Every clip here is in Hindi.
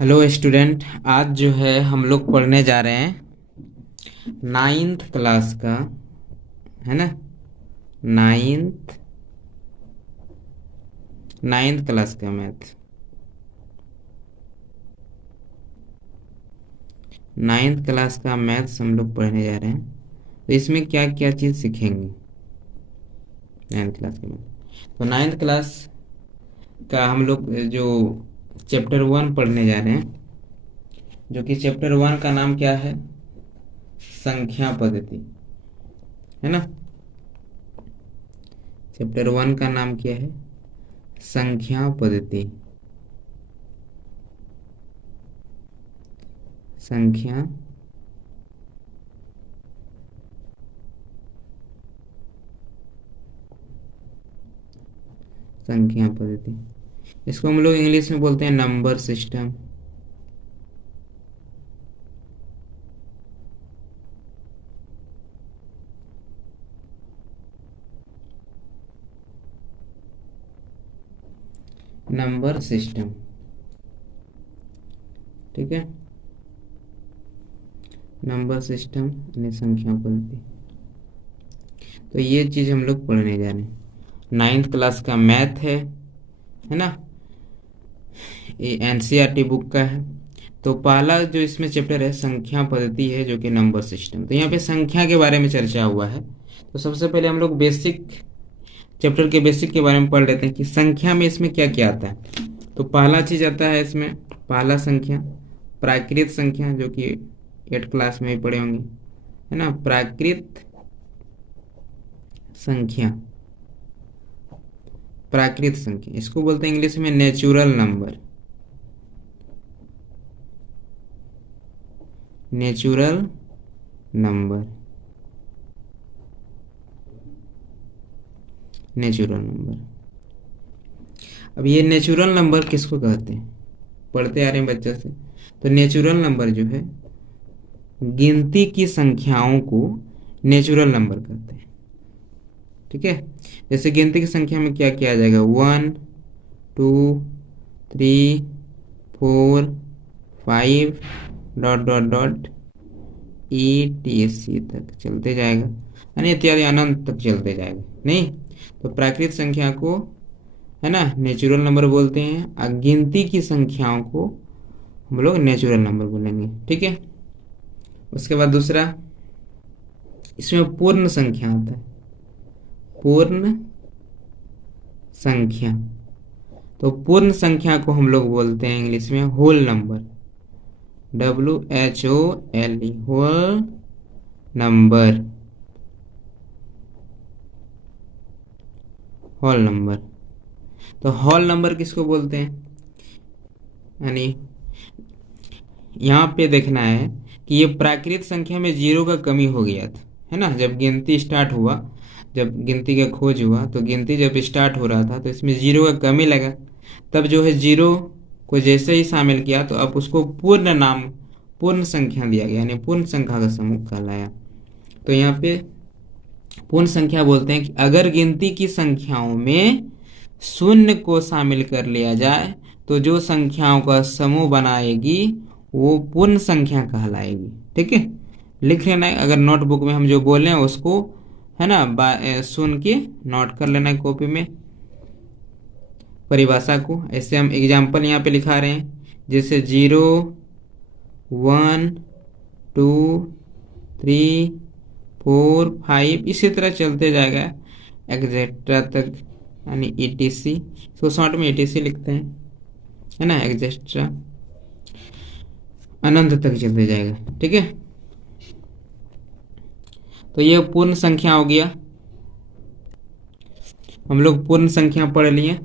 Hello student. आज जो है हम लोग पढ़ने जा रहे हैं नाइन्थ क्लास का, है ना। नाइन्थ नाइन्थ क्लास का मैथ। नाइन्थ क्लास का मैथ्स हम लोग पढ़ने जा रहे हैं। तो इसमें क्या क्या चीज़ सीखेंगे नाइन्थ क्लास के मैथ। तो नाइन्थ क्लास का हम लोग जो चैप्टर 1 पढ़ने जा रहे हैं, जो कि चैप्टर 1 का नाम क्या है, संख्या पद्धति, है ना। चैप्टर 1 का नाम क्या है, संख्या पद्धति। संख्या संख्या पद्धति, इसको हम लोग इंग्लिश में बोलते हैं नंबर सिस्टम। नंबर सिस्टम, ठीक है। नंबर सिस्टम यानी संख्या पद्धति। तो ये चीज हम लोग पढ़ने जा रहे हैं। नाइन्थ क्लास का मैथ है ना। ये एनसीईआरटी बुक का है। तो पहला जो इसमें चैप्टर है संख्या पद्धति है, जो कि नंबर सिस्टम। तो यहाँ पे संख्या के बारे में चर्चा हुआ है। तो सबसे पहले हम लोग चैप्टर के बेसिक के बारे में पढ़ लेते हैं कि संख्या में इसमें क्या क्या आता है। तो पहला चीज आता है इसमें, पहला संख्या प्राकृत संख्या, जो कि 8 क्लास में भी पढ़े होंगे, है ना। प्राकृत संख्या, प्राकृत संख्या इसको बोलते हैं इंग्लिश में natural number. Natural number, natural number. अब ये नेचुरल नंबर किसको कहते हैं, पढ़ते आ रहे हैं बच्चे से। तो नेचुरल नंबर जो है, गिनती की संख्याओं को नेचुरल नंबर कहते हैं, ठीक है। जैसे गिनती की संख्या में क्या किया जाएगा, 1 2 3 4 5 डॉट डॉट डॉट ETC तक चलते जाएगा, यानी इत्यादि अनंत तक चलते जाएगा, नहीं। तो प्राकृत संख्या को, है ना, नेचुरल नंबर बोलते हैं, और गिनती की संख्याओं को हम लोग नेचुरल नंबर बोलेंगे, ठीक है। उसके बाद दूसरा, इसमें पूर्ण संख्या आता है। पूर्ण संख्या, तो पूर्ण संख्या को हम लोग बोलते हैं इंग्लिश में whole number. WHOLE, whole number. Whole number, तो होल नंबर किसको बोलते हैं, यानी यहाँ पे देखना है कि ये प्राकृत संख्या में जीरो का कमी हो गया था, है ना। जब गिनती स्टार्ट हुआ, जब गिनती का खोज हुआ, तो गिनती जब स्टार्ट हो रहा था तो इसमें जीरो का कमी लगा। तब जो है जीरो को जैसे ही शामिल किया तो अब उसको पूर्ण संख्या दिया गया, यानी पूर्ण संख्या का समूह कहलाया। तो यहाँ पे पूर्ण संख्या बोलते हैं कि अगर गिनती की संख्याओं में शून्य को शामिल कर लिया जाए तो जो संख्याओं का समूह बनाएगी वो पूर्ण संख्या कहलाएगी, ठीक है। लिख लेना है, अगर नोटबुक में हम जो बोले हैं उसको, है ना, सुन के नोट कर लेना है कॉपी में परिभाषा को। ऐसे हम एग्जाम्पल यहाँ पे लिखा रहे हैं, जैसे 0 1 2 3 4 5, इसी तरह चलते जाएगा एक्जेट्रा तक, यानी ETC। इसको शॉर्ट में ETC लिखते हैं, है ना, एक्जेट्रा, अनंत तक चलते जाएगा, ठीक है। तो ये पूर्ण संख्या हो गया, हम लोग पूर्ण संख्या पढ़ लिए।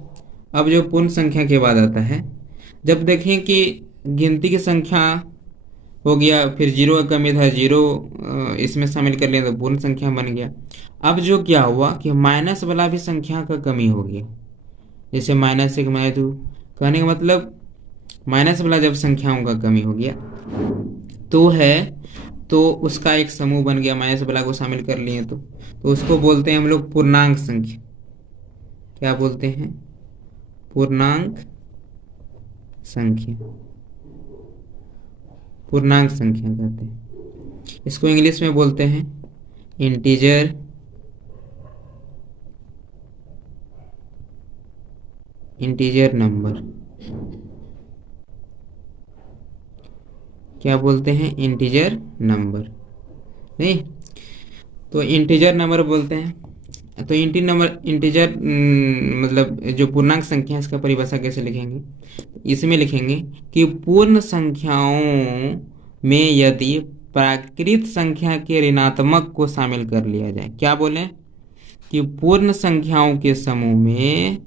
अब जो पूर्ण संख्या के बाद आता है, जब देखें कि गिनती की संख्या हो गया, फिर जीरो का कमी था, जीरो इसमें शामिल कर लिया तो पूर्ण संख्या बन गया। अब जो क्या हुआ कि माइनस वाला भी संख्या का कमी हो गया, जैसे -1 -2, कहने का मतलब माइनस वाला जब संख्याओं का कमी हो गया तो उसका एक समूह बन गया, माइनस वाला को शामिल कर लिए तो उसको बोलते हैं हम लोग पूर्णांक संख्या। क्या बोलते हैं, पूर्णांक संख्या। पूर्णांक संख्या कहते हैं। इसको इंग्लिश में बोलते हैं इंटीजर नंबर। क्या बोलते हैं? Integer number. नहीं तो इंटीजर नंबर बोलते हैं। तो इंटीजर मतलब जो पूर्णांक संख्या है, इसका परिभाषा कैसे लिखेंगे? इसमें लिखेंगे कि पूर्ण संख्याओं में यदि प्राकृत संख्या के ऋणात्मक को शामिल कर लिया जाए। क्या बोले? कि पूर्ण संख्याओं के समूह में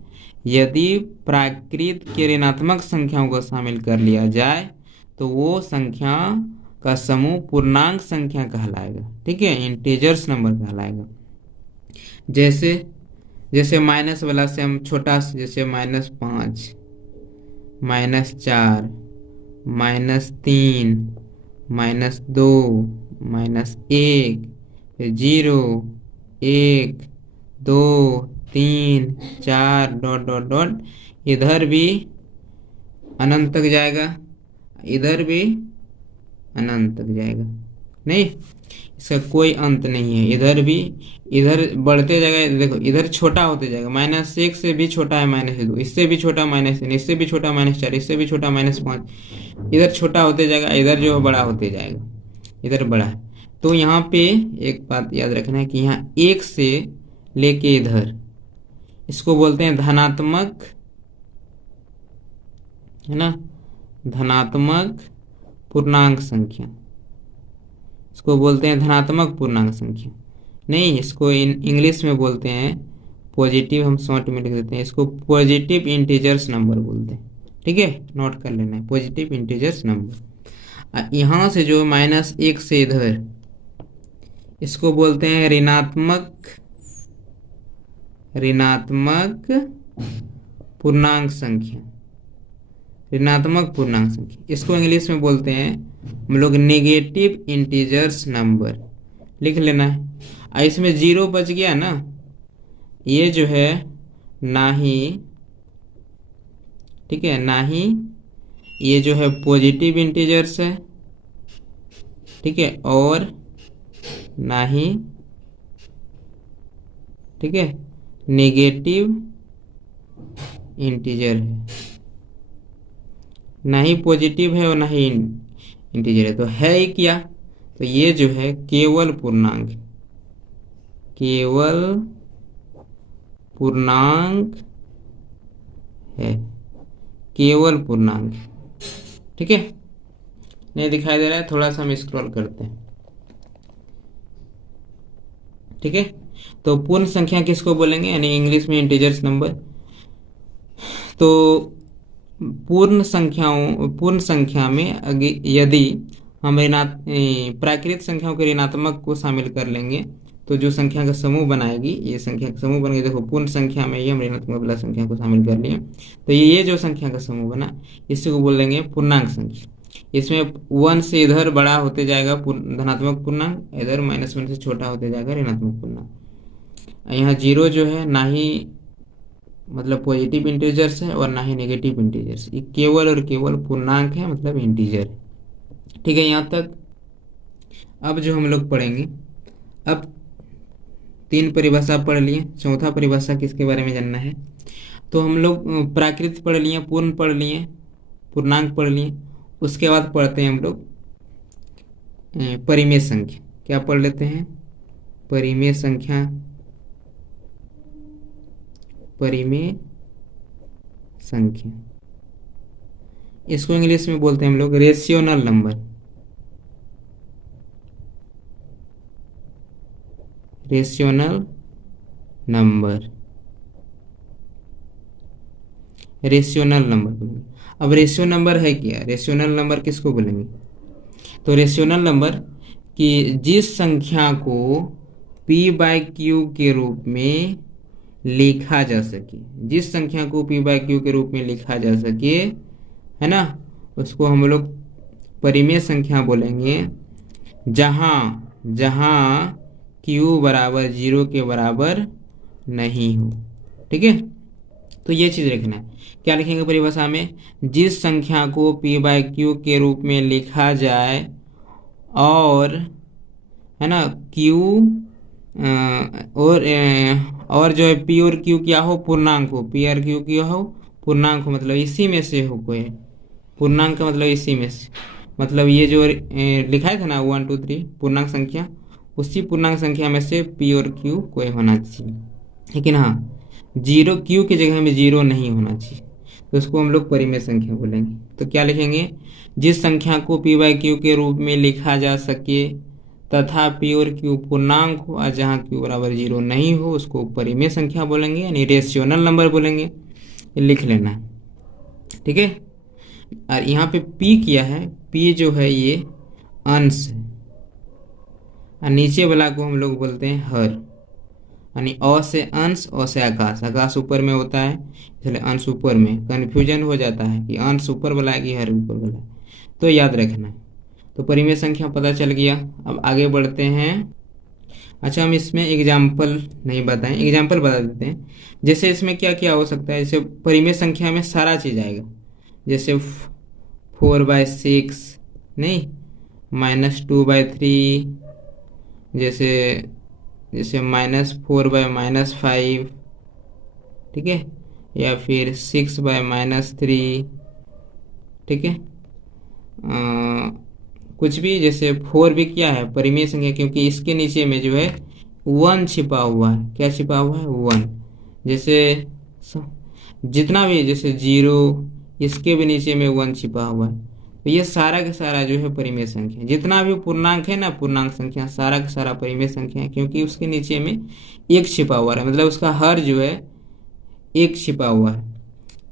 यदि प्राकृत के ऋणात्मक संख्याओं को शामिल कर लिया जाए तो वो संख्या का समूह पूर्णांक संख्या कहलाएगा। ठीक है, इंटीजर्स नंबर कहलाएगा। जैसे माइनस वाला से हम छोटा, जैसे -5, -4, -3, -2, -1, 0, 1, 2, 3, 4 डॉट डॉट डॉट, इधर भी अनंत तक जाएगा, इधर भी अनंत तक जाएगा। नहीं, इसका कोई अंत नहीं है। इधर बढ़ते जाएगा। देखो इधर छोटा होते जाएगा। -1 से भी छोटा है -2, इससे भी छोटा -3, इससे भी छोटा -4, इससे भी छोटा -5। इधर छोटा होते जाएगा, इधर जो बड़ा होते जाएगा, इधर बड़ा है। तो यहाँ पे एक बात याद रखना है कि यहाँ 1 से लेके इधर, इसको बोलते हैं धनात्मक, है ना, धनात्मक पूर्णांक संख्या। इसको बोलते हैं धनात्मक पूर्णांक संख्या। नहीं, इसको इंग्लिश में बोलते हैं पॉजिटिव, हम शॉर्ट में लिख देते हैं इसको पॉजिटिव इंटीजर्स नंबर बोलते हैं। ठीक है, नोट कर लेना है, पॉजिटिव इंटीजर्स नंबर। यहाँ से जो -1 से इधर, इसको बोलते हैं ऋणात्मक पूर्णांक संख्या। ऋणात्मक पूर्णांक संख्या, इसको इंग्लिश में बोलते हैं हम लोग नेगेटिव इंटीजर्स नंबर। लिख लेना है। इसमें 0 बच गया ना, ये जो है ना ही, ठीक है, ना ही ये जो है पॉजिटिव इंटीजर्स है, ठीक है, और ना ही, ठीक है, नेगेटिव इंटीजर है। ना ही पॉजिटिव है और ना ही इंटीजर है, तो है ही क्या? तो ये जो है केवल पूर्णांक है, केवल पूर्णांक। ठीक है, नहीं दिखाई दे रहा है? थोड़ा सा हम स्क्रॉल करते हैं। ठीक है, तो पूर्ण संख्या किसको बोलेंगे? यानी इंग्लिश में इंटीजर्स नंबर। तो पूर्ण संख्या में यदि हम प्राकृत संख्याओं के ऋणात्मक को शामिल कर लेंगे तो जो संख्या का समूह बनाएगी, ये संख्या का समूह बनेगी। देखो पूर्ण संख्या में ये हम ऋणात्मक वाला संख्या को शामिल कर लिए, तो ये जो संख्या का समूह बना, इसी को बोल देंगे पूर्णांक संख्या। इसमें 1 से इधर बड़ा होते जाएगा धनात्मक पूर्णांक, इधर -1 से छोटा होते जाएगा ऋणात्मक पूर्णांक। यहाँ 0 जो है ना ही मतलब पॉजिटिव इंटीजर्स है और ना ही नेगेटिव इंटीजर्स, ये केवल और केवल पूर्णांक है, मतलब इंटीजर। ठीक है, यहाँ तक। अब जो हम लोग पढ़ेंगे, अब 3 परिभाषा पढ़ लिए, चौथा परिभाषा किसके बारे में जानना है? तो हम लोग प्राकृत पढ़ लिए, पूर्ण पढ़ लिए, पूर्णांक पढ़ लिए। उसके बाद पढ़ते हैं हम लोग परिमेय संख्या। क्या पढ़ लेते हैं? परिमेय संख्या, परिमेय संख्या। इसको इंग्लिश में बोलते हैं हम लोग rational number. Rational number, rational number. अब रेशियो नंबर है क्या? रेशियोनल नंबर किसको बोलेंगे? तो रेशियोनल नंबर कि जिस संख्या को p/q के रूप में लिखा जा सके, जिस संख्या को p/q के रूप में लिखा जा सके, है ना, उसको हम लोग परिमेय संख्या बोलेंगे। जहां q बराबर 0 के बराबर नहीं हो। ठीक है, तो ये चीज़ लिखना है। क्या लिखेंगे परिभाषा में? जिस संख्या को p बाय क्यू के रूप में लिखा जाए और, है ना, q और जो है p और q क्या हो? पूर्णांक हो। p और q क्या हो? पूर्णांक हो, मतलब इसी में से हो कोई। पूर्णांक का मतलब इसी में से, मतलब ये जो लिखा था ना 1 2 3 पूर्णांक संख्या, उसी पूर्णांक संख्या में से p और q कोई होना चाहिए। लेकिन हाँ, जीरो, q की जगह में जीरो नहीं होना चाहिए, तो उसको हम लोग परिमेय संख्या बोलेंगे। तो क्या लिखेंगे? जिस संख्या को p बाय क्यू के रूप में लिखा जा सके तथा p और q पूर्णांक हो और जहाँ q बराबर जीरो नहीं हो उसको परिमेय संख्या बोलेंगे, यानी रेशनल नंबर बोलेंगे। ये लिख लेना है, ठीक है। और यहाँ पे p क्या है? p जो है ये अंश है, और नीचे वाला को हम लोग बोलते हैं हर, यानी अ से अंश, अ से आकाश, आकाश ऊपर में होता है इसलिए अंश ऊपर में। कन्फ्यूजन हो जाता है कि अंश ऊपर वाला है कि हर ऊपर वाला है, तो याद रखना है। तो परिमेय संख्या पता चल गया। अब आगे बढ़ते हैं। अच्छा, हम इसमें एग्जाम्पल नहीं बताएं, एग्जाम्पल बता देते हैं। जैसे इसमें क्या क्या हो सकता है? जैसे परिमेय संख्या में सारा चीज़ आएगा, जैसे 4/6, नहीं, -2/3, जैसे जैसे -4/-5, ठीक है, या फिर 6/-3, ठीक है। कुछ भी, जैसे 4 भी क्या है? परिमेय संख्या, क्योंकि इसके नीचे में जो है 1 छिपा हुआ है। क्या छिपा हुआ है? 1। जैसे जितना भी, जैसे 0, इसके भी नीचे में 1 छिपा हुआ है। तो ये सारा का सारा जो है परिमेय संख्या, जितना भी पूर्णांक है ना, पूर्णांक संख्या, सारा का सारा परिमेय संख्या है, क्योंकि उसके नीचे में एक छिपा हुआ है, मतलब उसका हर जो है एक छिपा हुआ है,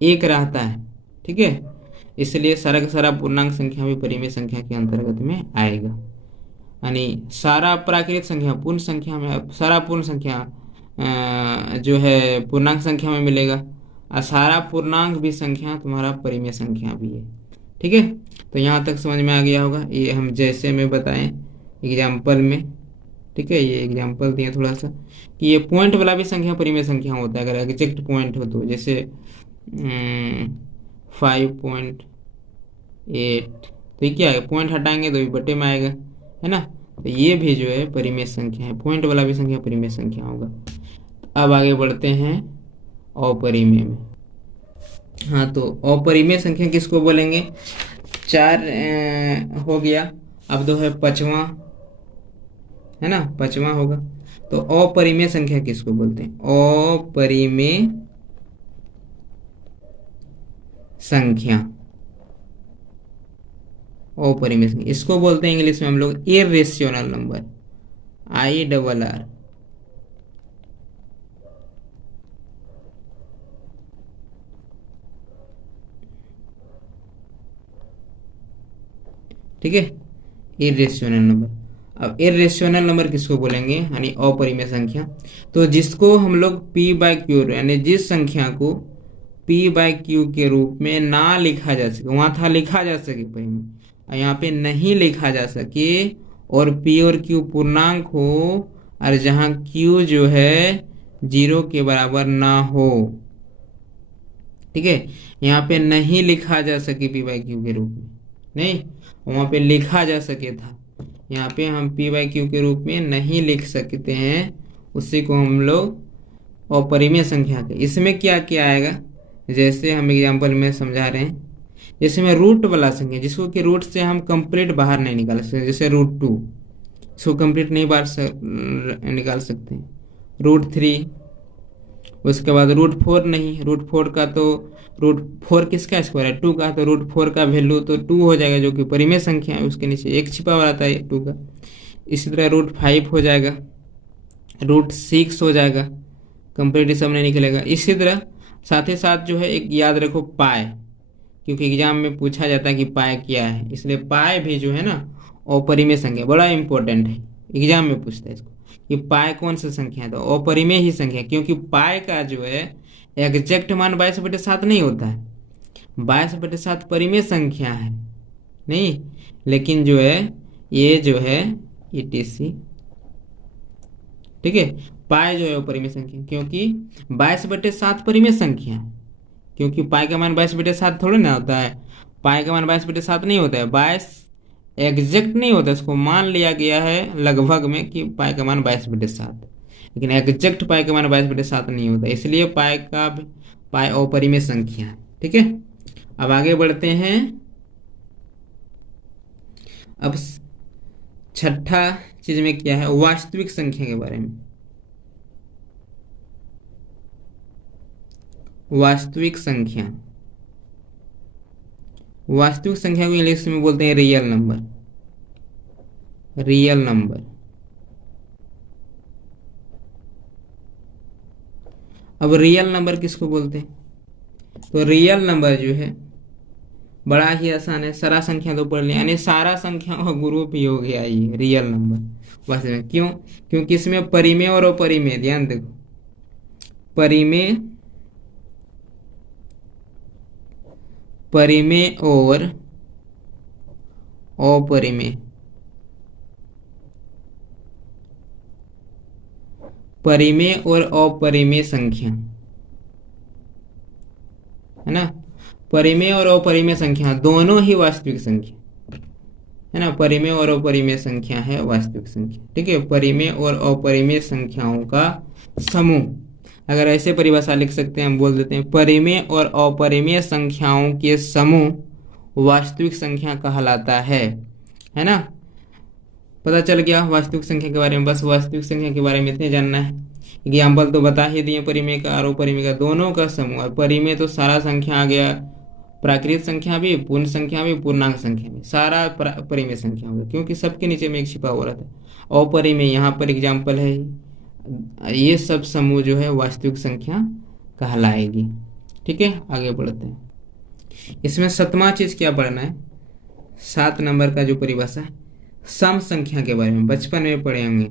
एक रहता है, ठीक है। इसलिए सारा का सारा पूर्णांक संख्या भी परिमेय संख्या के अंतर्गत में आएगा। यानी सारा प्राकृत संख्या पूर्ण संख्या में, सारा पूर्ण संख्या जो है पूर्णांक संख्या में मिलेगा, और सारा पूर्णांक भी संख्या तुम्हारा परिमेय संख्या भी है, ठीक है। तो यहाँ तक समझ में आ गया होगा। ये हम जैसे में बताएं एग्जाम्पल में, ठीक है। ये एग्जाम्पल दिए थोड़ा सा कि ये पॉइंट वाला भी संख्या परिमेय संख्या होता है, अगर एग्जैक्ट पॉइंट हो तो। जैसे 5.8, तो ये क्या है? पॉइंट हटाएंगे तो ये बटे में आएगा, है ना। तो ये भी जो है परिमेय संख्या है, पॉइंट वाला भी संख्या परिमेय संख्या होगा। अब आगे बढ़ते हैं अपरिमेय में। हाँ, तो अपरिमेय संख्या किसको बोलेंगे? 4 हो गया। अब दो है पांचवा, है ना, पांचवा होगा। तो अपरिमेय संख्या किसको बोलते हैं? अपरिमेय संख्या, अपरिमेय संख्या, इसको बोलते हैं इंग्लिश में हम लोग इर्रेशनल नंबर, IRR। ठीक है, इर्रेशनल नंबर। अब इर्रेशनल नंबर किसको बोलेंगे? यानी अपरिमेय संख्या। तो जिसको हम लोग p बाय क्यू, यानी जिस संख्या को p बाय क्यू के रूप में ना लिखा जा सके, वहां था लिखा जा सके परिमेय, और यहाँ पे नहीं लिखा जा सके, और p और q पूर्णांक हो, और जहाँ q जो है 0 के बराबर ना हो, ठीक है। यहाँ पे नहीं लिखा जा सके p बाय क्यू के रूप में, नहीं, वहां पे लिखा जा सके था, यहाँ पे हम p बाय क्यू के रूप में नहीं लिख सकते हैं, उसी को हम लोग अपरिमेय संख्या के। इसमें क्या क्या आएगा? जैसे हम एग्जांपल में समझा रहे हैं, जैसे में रूट वाला संख्या, जिसको कि रूट से हम कंप्लीट बाहर नहीं निकाल सकते, जैसे √2, इसको कंप्लीट नहीं बाहर निकाल सकते। √3, उसके बाद √4 नहीं, √4 का तो, √4 किसका स्क्वायर है? 2 का, तो √4 का वैल्यू तो 2 हो जाएगा, जो कि परिमेय संख्या है, उसके नीचे एक छिपा हुआ रहता है 2 का। इसी तरह √5 हो जाएगा, √6 हो जाएगा, कंप्लीट सब नहीं निकलेगा। इसी तरह साथ ही साथ जो है एक याद रखो पाए, क्योंकि एग्जाम में पूछा जाता है कि पाए क्या है, इसलिए पाए भी जो है ना अपरिमेय संख्या, बड़ा इंपॉर्टेंट है, एग्जाम में पूछता है इसको कि पाए कौन सा संख्या है, तो अपरिमेय ही संख्या, क्योंकि पाए का जो है एग्जैक्ट मान 22/7 नहीं होता है, 22/7 परिमेय संख्या है, नहीं, लेकिन जो है ये जो है ETC, ठीक है। पाए जो है वो परिमेय संख्या, क्योंकि 22/7 परिमेय संख्या है, क्योंकि पाई का मान 22/7 थोड़ी ना होता है। पाई का मान 22/7 नहीं होता है, 22 एग्जैक्ट नहीं होता, इसको मान लिया गया है लगभग में कि पाई का मान 22/7, लेकिन एग्जैक्ट पाई का मान 22/7 नहीं होता, इसलिए पाई अपरिमेय संख्या है। ठीक है, अब आगे बढ़ते हैं। अब छठा चीज में क्या है, वास्तविक संख्या के बारे में। वास्तविक संख्या, वास्तविक संख्या को इंग्लिश में बोलते हैं रियल नंबर। Real number. अब रियल नंबर किसको बोलते हैं, तो रियल नंबर जो है बड़ा ही आसान है, सारा संख्या तो पढ़ लिया, यानी सारा संख्याओं का ग्रुप ही हो गया ये रियल नंबर। वैसे में क्यों, क्योंकि इसमें परिमेय और अपरिमेय, ध्यान देखो, परिमेय, परिमेय और अपरिमेय, परिमेय और अपरिमेय संख्या है ना। परिमेय और अपरिमेय संख्या दोनों ही वास्तविक संख्या है ना, परिमेय और अपरिमेय संख्या है वास्तविक संख्या। ठीक है, परिमेय और अपरिमेय संख्याओं का समूह, अगर ऐसे परिभाषा लिख सकते हैं, हम बोल देते हैं परिमेय और अपरिमेय संख्याओं के समूह वास्तविक संख्या कहलाता है ना। पता चल गया वास्तविक संख्या के बारे में, बस वास्तविक संख्या के बारे में इतने जानना है। एग्जाम्पल तो बता ही दिए, परिमेय का और अपरिमेय का दोनों का समूह, और परिमेय तो सारा संख्या आ गया, प्राकृत संख्या भी, पूर्ण संख्या भी, पूर्णांक संख्या भी, सारा परिमेय संख्या होगा, क्योंकि सबके नीचे में एक छिपा हुआ रहता है। अपरिमेय यहाँ पर एग्जाम्पल है, ये सब समूह जो है वास्तविक संख्या कहलाएगी। ठीक है, आगे बढ़ते हैं। इसमें 7वां चीज क्या पढ़ना है, 7 नंबर का जो परिभाषा है सम संख्या के बारे में, बचपन में पढ़े होंगे।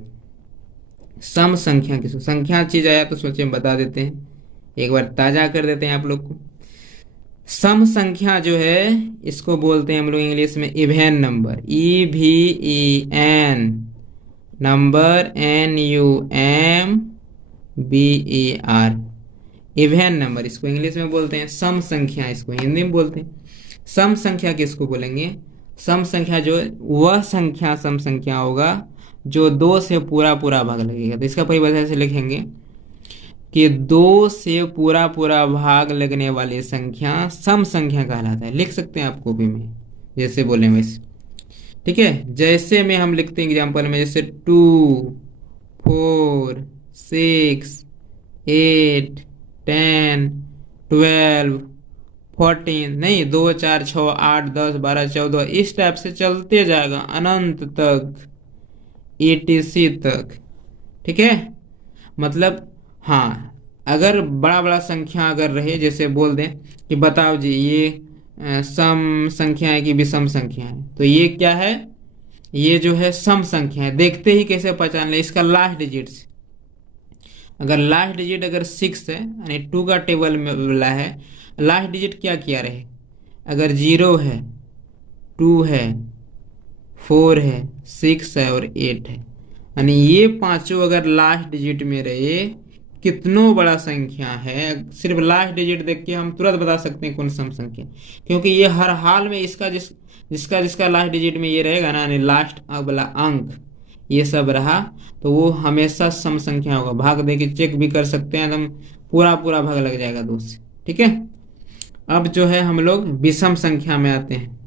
सम संख्या किसको, संख्या चीज आया तो सोचे बता देते हैं, एक बार ताजा कर देते हैं आप लोग को। सम संख्या जो है इसको बोलते हैं हम लोग इंग्लिश में even number, EVEN number, NUMBER, even number इसको इंग्लिश में बोलते हैं। सम संख्या इसको हिंदी में बोलते हैं। सम संख्या किसको बोलेंगे, सम संख्या जो वह संख्या सम संख्या होगा जो 2 से पूरा पूरा भाग लगेगा। तो इसका परिभाषा ऐसे लिखेंगे कि 2 से पूरा पूरा भाग लगने वाली संख्या सम संख्या कहलाता है। लिख सकते हैं आप कॉपी में जैसे बोले वैसे। ठीक है, जैसे में हम लिखते हैं एग्जाम्पल में, जैसे 2, 4, 6, 8, 10, 12, 14 नहीं, 2, 4, 6, 8, 10, 12, 14, इस टाइप से चलते जाएगा अनंत तक, ETC तक। ठीक है, मतलब हाँ, अगर बड़ा बड़ा संख्या अगर रहे, जैसे बोल दें कि बताओ जी ये सम संख्या है कि विषम संख्या है, तो ये क्या है, ये जो है सम संख्या है। देखते ही कैसे पहचान ले, इसका लास्ट डिजिट से, अगर लास्ट डिजिट अगर 6 है यानी 2 का टेबल में वाला है, लास्ट डिजिट क्या किया रहे, अगर 0 है, 2 है, 4 है, 6 है और 8 है, यानी ये पांचों अगर लास्ट डिजिट में रहे, कितनों बड़ा संख्या है, सिर्फ लास्ट डिजिट देख के हम तुरंत बता सकते हैं कौन सम संख्या, क्योंकि ये हर हाल में इसका जिसका लास्ट डिजिट में ये रहेगा ना, यानी लास्ट वाला अंक ये सब रहा, तो वो हमेशा सम संख्या होगा। भाग दे के चेक भी कर सकते हैं, एकदम पूरा पूरा भाग लग जाएगा 2 से। ठीक है, अब जो है हम लोग विषम संख्या में आते हैं।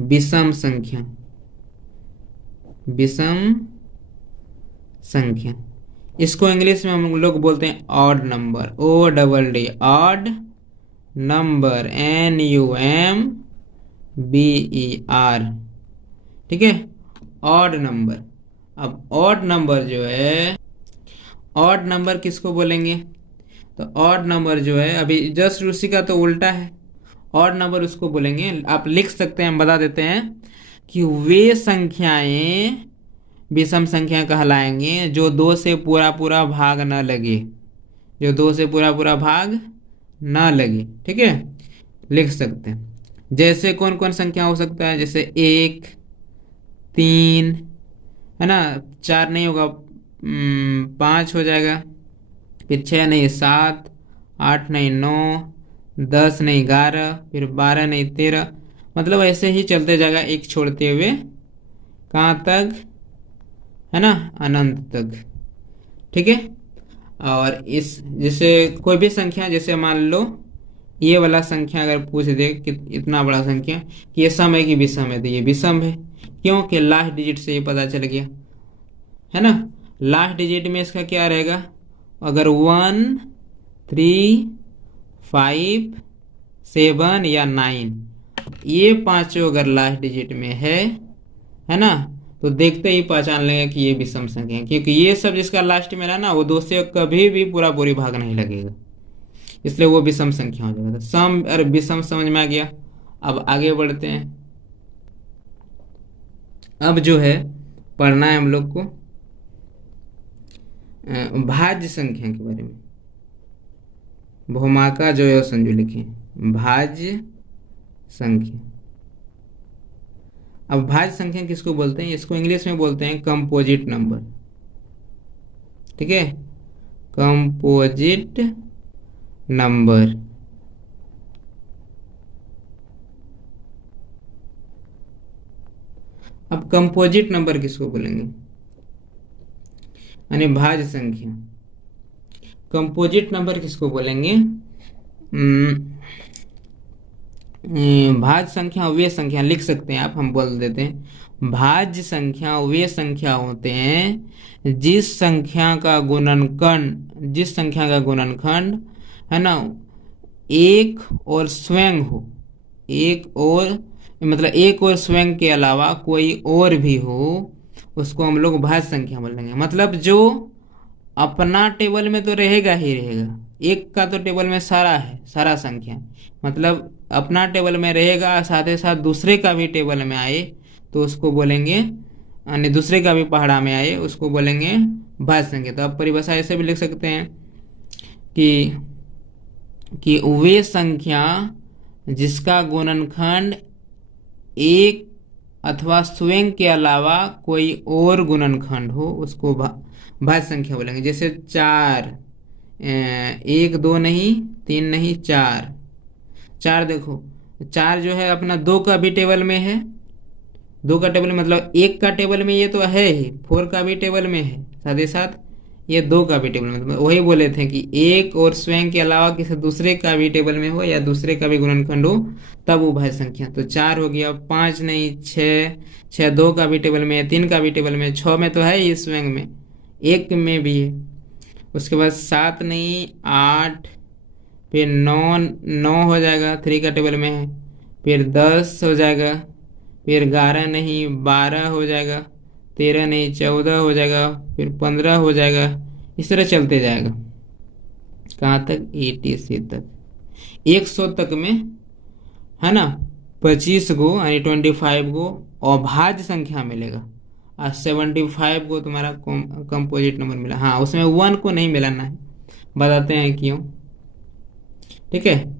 विषम संख्या, विषम संख्या इसको इंग्लिश में हम लोग बोलते हैं odd number, ODD, odd number, NUMBER। ठीक है, ऑड नंबर। अब ऑड नंबर जो है, ऑड नंबर किसको बोलेंगे, तो ऑड नंबर जो है अभी जस्ट उसी का तो उल्टा है, ऑड नंबर उसको बोलेंगे, आप लिख सकते हैं, हम बता देते हैं कि वे संख्याएं विषम संख्या कहलाएंगे जो 2 से पूरा पूरा भाग न लगे, जो 2 से पूरा पूरा भाग न लगे। ठीक है, लिख सकते हैं। जैसे कौन कौन संख्या हो सकता है, जैसे 1, 3 है ना, 4 नहीं होगा, 5 हो जाएगा, फिर 6 नहीं, 7, 8 नहीं 9, 10 नहीं 11, फिर 12 नहीं 13, मतलब ऐसे ही चलते जाएगा एक छोड़ते हुए कहाँ तक, है ना, अनंत तक। ठीक है। और इस जैसे कोई भी संख्या, जैसे मान लो ये वाला संख्या अगर पूछ दे कि इतना बड़ा संख्या कि ये सम है कि विषम है, तो ये विषम है। क्यों? कि लास्ट डिजिट से ये पता चल गया, है ना। लास्ट डिजिट में इसका क्या रहेगा? अगर 1, 3, 5, 7 या 9, ये पांचों अगर लास्ट डिजिट में है ना, तो देखते ही पहचान लेंगे कि ये विषम संख्या है, क्योंकि ये सब जिसका लास्ट में रहा ना, वो दो से कभी भी पूरा पूरी भाग नहीं लगेगा, इसलिए वो विषम संख्या हो जाएगा। तो सम और विषम समझ में आ गया। अब आगे बढ़ते हैं। अब जो है पढ़ना है हम लोग को भाज्य संख्या के बारे में। भौमाका जो है संजू लिखे भाज्य संख्या। अब भाज्य संख्या किसको बोलते हैं? इसको इंग्लिश में बोलते हैं कंपोजिट नंबर। ठीक है, कंपोजिट नंबर। अब कंपोजिट नंबर किसको बोलेंगे? यानी भाज्य संख्या। कंपोजिट नंबर किसको बोलेंगे? भाज्य संख्या वे संख्या लिख सकते हैं आप, हम बोल देते हैं भाज्य संख्या वे संख्या होते हैं जिस संख्या का गुणनखंड है ना एक और स्वयं हो, एक और मतलब एक और स्वयं के अलावा कोई और भी हो, उसको हम लोग भाज्य संख्या बोलेंगे। मतलब जो अपना टेबल में तो रहेगा ही रहेगा, एक का तो टेबल में सारा है, सारा संख्या, मतलब अपना टेबल में रहेगा, साथ ही साथ दूसरे का भी टेबल में आए तो उसको बोलेंगे, यानी दूसरे का भी पहाड़ा में आए उसको बोलेंगे भाज्य संख्या। तो आप परिभाषा ऐसे भी लिख सकते हैं कि वे संख्या जिसका गुणनखंड एक अथवा स्वयं के अलावा कोई और गुणनखंड हो उसको भाज्य संख्या बोलेंगे। जैसे 4, 1 2 नहीं 3 नहीं 4, 4 देखो 4 जो है अपना 2 का भी टेबल में है, 2 का टेबल में मतलब 1 का टेबल में ये तो है ही, 4 का भी टेबल में है, साथ ही साथ ये 2 का भी टेबल में, मतलब वही बोले थे कि एक और स्वयं के अलावा किसी दूसरे का भी टेबल में हो या दूसरे का भी गुणनखंड हो तब वो भाज्य संख्या। तो 4 हो गया, 5 नहीं 6, 6 2 का भी टेबल में है, 3 का भी टेबल में है, 6 में तो है ही स्वयं में, 1 में भी है। उसके बाद 7 नहीं 8, फिर 9 हो जाएगा, 3 का टेबल में है, फिर 10 हो जाएगा, फिर 11 नहीं 12 हो जाएगा, 13 नहीं 14 हो जाएगा, फिर 15 हो जाएगा, इस तरह चलते जाएगा। कहाँ तक? 80 तक, 100 तक में, है ना, 25 गो यानी 25 गो अभाज्य संख्या मिलेगा और 75 को तुम्हारा कंपोजिट नंबर मिला। हाँ, उसमें 1 को नहीं मिलाना है, बताते हैं क्यों। ठीक है,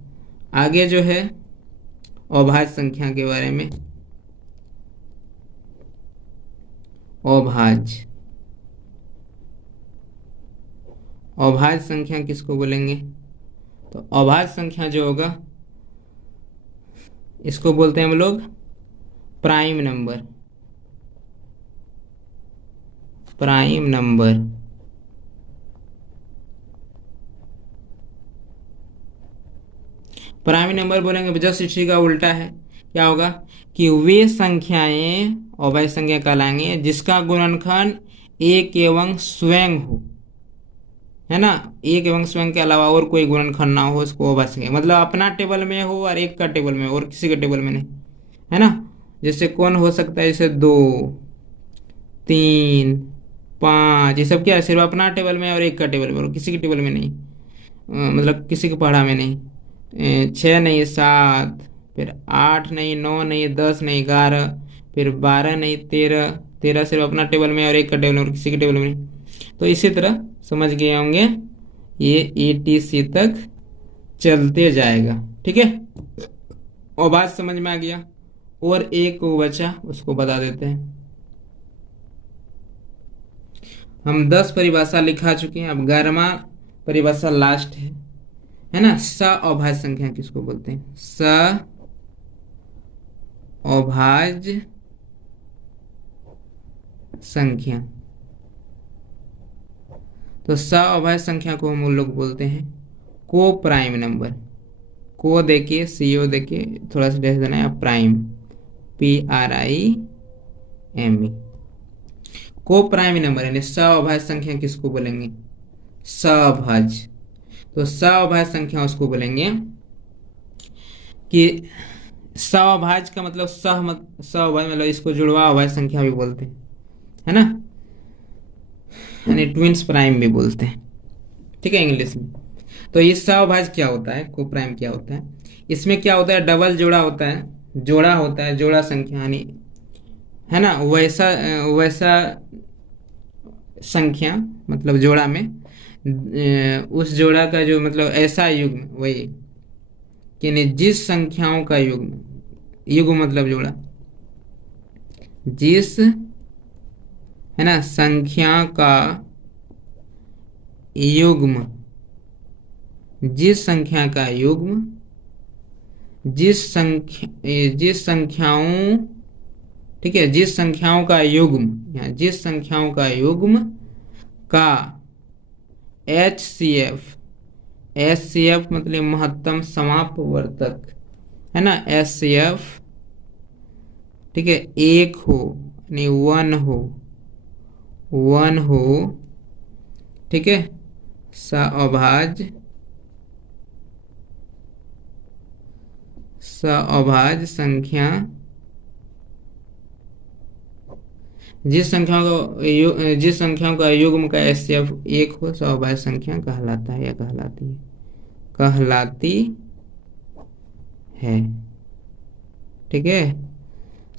आगे जो है अभाज्य संख्या के बारे में। अभाज्य संख्या किसको बोलेंगे? तो अभाज्य संख्या जो होगा इसको बोलते हैं हम लोग prime number. Prime number prime number बोलेंगे, जस्ट इसी का उल्टा है। क्या होगा कि वे संख्याएं अभाज्य संख्या कहलाएंगे जिसका गुणनखंड एक एवं स्वयं हो, है ना, एक एवं स्वयं के अलावा और कोई गुणनखंड ना हो, उसको अभाज्य संख्या। मतलब अपना टेबल में हो और एक का टेबल में और किसी के टेबल में नहीं, है ना। जैसे कौन हो सकता है? जैसे 2, 3, 5, ये सब क्या है? सिर्फ अपना टेबल में और एक का टेबल में और किसी के टेबल में नहीं, मतलब किसी के पढ़ा में नहीं। 6 नहीं 7, फिर 8 नहीं 9 नहीं 10 नहीं 11, फिर 12 नहीं 13, 13 सिर्फ अपना टेबल में और एक का टेबल में और किसी के टेबल में नहीं। तो इसी तरह समझ गए होंगे, ये ETC तक चलते जाएगा। ठीक है, और बात समझ में आ गया। और एक को बचा, उसको बता देते हैं। हम 10 परिभाषा लिखा चुके हैं, अब 11वां परिभाषा लास्ट है है ना। अभाज्य संख्या किसको बोलते हैं? अभाज्य संख्या। तो अभाज्य संख्या को हम लोग बोलते हैं को प्राइम नंबर। को देके CO देके थोड़ा सा डैश देना है, प्राइम PRIME, को प्राइम नंबर यानी अभाज्य संख्या किसको बोलेंगे? अभाज्य। तो अभाज्य संख्या उसको बोलेंगे कि अभाज्य का मतलब अभाज्य मतलब इसको जुड़वा अभाज्य संख्या भी बोलते हैं, है ना, यानी ट्विंस प्राइम भी बोलते हैं, ठीक है, इंग्लिश में। तो ये अभाज्य क्या होता है, को प्राइम क्या होता है? इसमें क्या होता है? डबल जोड़ा होता है, जोड़ा संख्या, यानी है ना, वैसा संख्या, मतलब जोड़ा में उस जोड़ा का जो मतलब ऐसा युग्म, वही कि जिस संख्याओं का युग्म मतलब जोड़ा, जिस, है ना, संख्या का युग्म, जिस संख्या का युग्म, जिस संख्याओं, ठीक है, जिस संख्याओं का युग्म या जिस संख्याओं का युग्म का HCF मतलब महत्तम समापवर्तक, है ना, HCF, ठीक है, एक हो, यानी वन हो, ठीक है, अभाज्य संख्या, जिस संख्याओं का युग्म का HCF एक हो, अभाज्य संख्या कहलाता है या कहलाती है, ठीक है,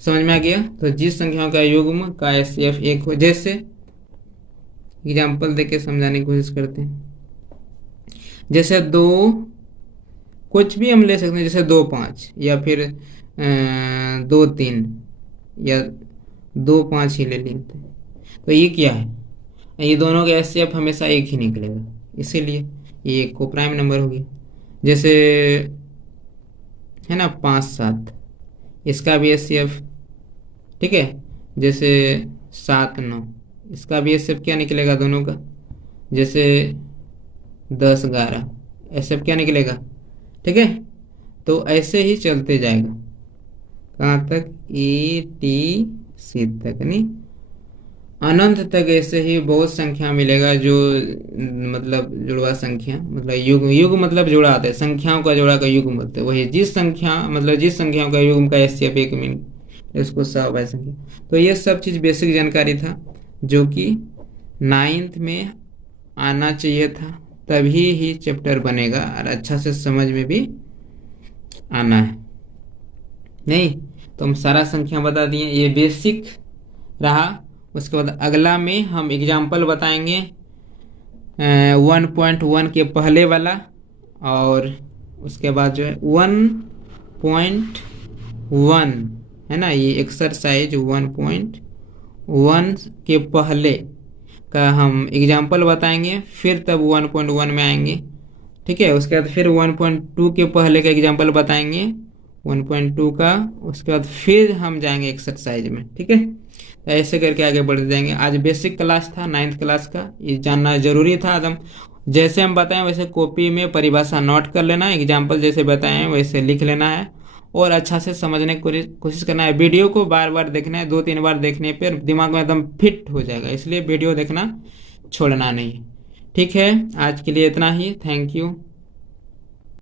समझ में आ गया। तो जिस संख्याओं का युग्म का HCF एक हो, जैसे एग्जाम्पल देके समझाने की कोशिश करते हैं, जैसे कुछ भी हम ले सकते हैं, जैसे 2 5 या फिर 2 3 या 2 5 ही ले लेते हैं। तो ये क्या है? ये दोनों का HCF हमेशा एक ही निकलेगा, इसीलिए ये को प्राइम नंबर हो गया। जैसे है ना 5 7, इसका भी HCF, ठीक है, जैसे 7 9, इसका भी HCF क्या निकलेगा दोनों का? जैसे 10 11, HCF क्या निकलेगा, ठीक है। तो ऐसे ही चलते जाएगा, कहाँ तक? ETC तक, नहीं, अनंत तक ऐसे ही बहुत संख्या मिलेगा, जो मतलब जुड़वा संख्या, मतलब युग मतलब जोड़ा आता है, संख्याओं का जोड़ा का युग बोलते हैं, वही जिस संख्याओं का युग्म का HCF एक में, इसको अभाज्य संख्या। तो ये सब चीज बेसिक जानकारी था, जो कि 9th में आना चाहिए था, तभी ही चैप्टर बनेगा और अच्छा से समझ में भी आना है। नहीं तो हम सारा संख्या बता दिए, ये बेसिक रहा। उसके बाद अगला में हम एग्जाम्पल बताएंगे 1.1 के पहले वाला, और उसके बाद जो है 1.1 है ना, ये एक्सरसाइज 1.1 के पहले का हम एग्जाम्पल बताएंगे, फिर तब 1.1 में आएंगे, ठीक है। उसके बाद फिर 1.2 के पहले का एग्जाम्पल बताएंगे, 1.2 का, उसके बाद फिर हम जाएंगे एक्सरसाइज में, ठीक है। तो ऐसे करके आगे बढ़ते जाएंगे। आज बेसिक क्लास था 9th क्लास का, ये जानना जरूरी था एकदम। जैसे हम बताएं वैसे कॉपी में परिभाषा नोट कर लेना, एग्जाम्पल जैसे बताएं वैसे लिख लेना है, और अच्छा से समझने की कोशिश करना है। वीडियो को बार बार देखना है, 2-3 बार देखने पर दिमाग में एकदम फिट हो जाएगा, इसलिए वीडियो देखना छोड़ना नहीं, ठीक है। आज के लिए इतना ही, थैंक यू।